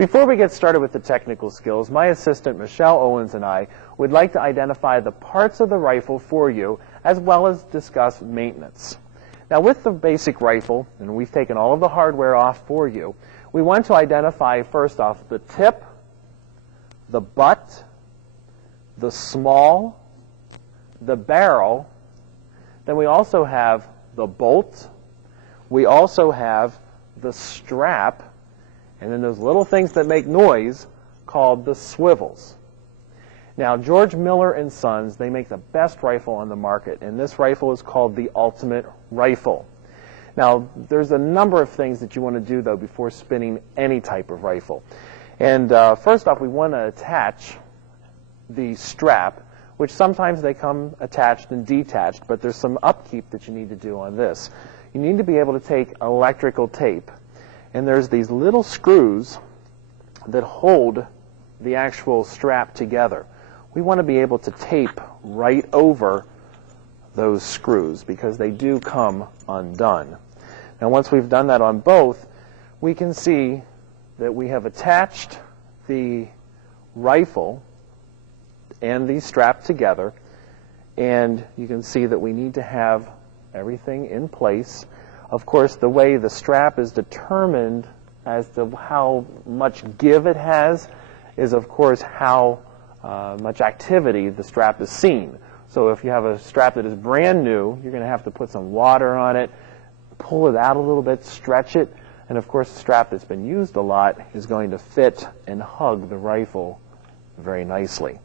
Before we get started with the technical skills, my assistant Michelle Owens and I would like to identify the parts of the rifle for you, as well as discuss maintenance. Now with the basic rifle, and we've taken all of the hardware off for you, we want to identify first off the tip, the butt, the small, the barrel, then we also have the bolt, we also have the strap, and then those little things that make noise called the swivels. Now, George Miller & Sons, they make the best rifle on the market, and this rifle is called the Ultimate Rifle. Now, there's a number of things that you want to do, though, before spinning any type of rifle. And first off, we want to attach the strap, which sometimes they come attached and detached, but there's some upkeep that you need to do on this. You need to be able to take electrical tape, and there's these little screws that hold the actual strap together. We want to be able to tape right over those screws because they do come undone. Now once we've done that on both, we can see that we have attached the rifle and the strap together, and you can see that we need to have everything in place. Of course, the way the strap is determined as to how much give it has is, of course, how much activity the strap is seen. So if you have a strap that is brand new, you're going to have to put some water on it, pull it out a little bit, stretch it, and of course the strap that's been used a lot is going to fit and hug the rifle very nicely.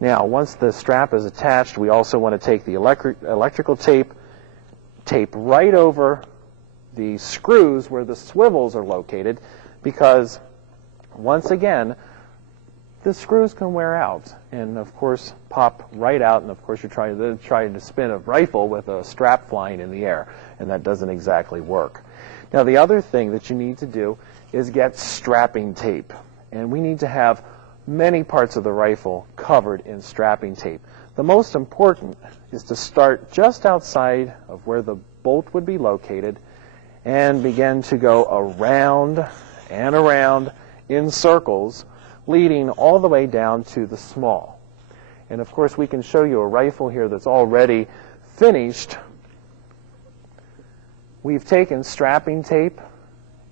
Now, once the strap is attached, we also want to take the electrical tape right over the screws where the swivels are located, because once again the screws can wear out and of course pop right out, and of course you're trying to spin a rifle with a strap flying in the air, and that doesn't exactly work. Now the other thing that you need to do is get strapping tape, and we need to have many parts of the rifle covered in strapping tape. The most important is to start just outside of where the bolt would be located and begin to go around and around in circles, leading all the way down to the small. And of course we can show you a rifle here that's already finished. We've taken strapping tape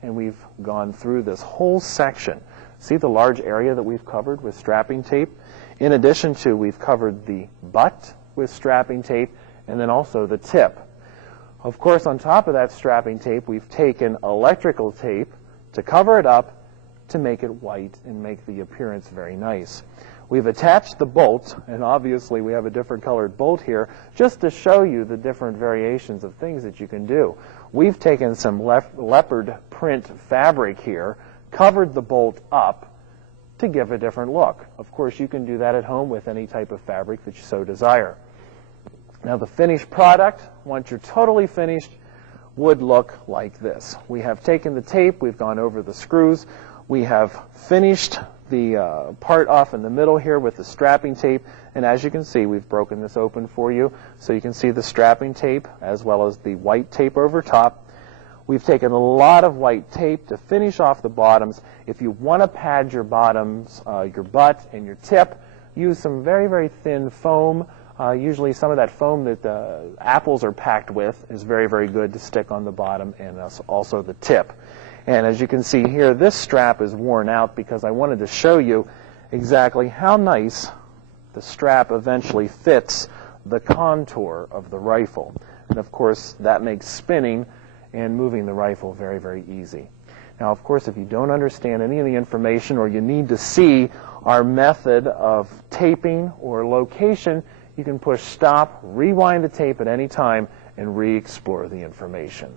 and we've gone through this whole section. See the large area that we've covered with strapping tape? In addition to, we've covered the butt with strapping tape and then also the tip. Of course, on top of that strapping tape, we've taken electrical tape to cover it up to make it white and make the appearance very nice. We've attached the bolt, and obviously we have a different colored bolt here just to show you the different variations of things that you can do. We've taken some leopard print fabric here, covered the bolt up to give a different look. Of course, you can do that at home with any type of fabric that you so desire. Now the finished product, once you're totally finished, would look like this. We have taken the tape, we've gone over the screws, we have finished the part off in the middle here with the strapping tape, and as you can see, we've broken this open for you so you can see the strapping tape as well as the white tape over top. We've taken a lot of white tape to finish off the bottoms. If you want to pad your bottoms, your butt and your tip, use some very, very thin foam. Usually some of that foam that apples are packed with is very, very good to stick on the bottom and also the tip. And as you can see here, this strap is worn out because I wanted to show you exactly how nice the strap eventually fits the contour of the rifle. And of course, that makes spinning and moving the rifle very, very easy. Now, of course, if you don't understand any of the information or you need to see our method of taping or location, you can push stop, rewind the tape at any time, and re-explore the information.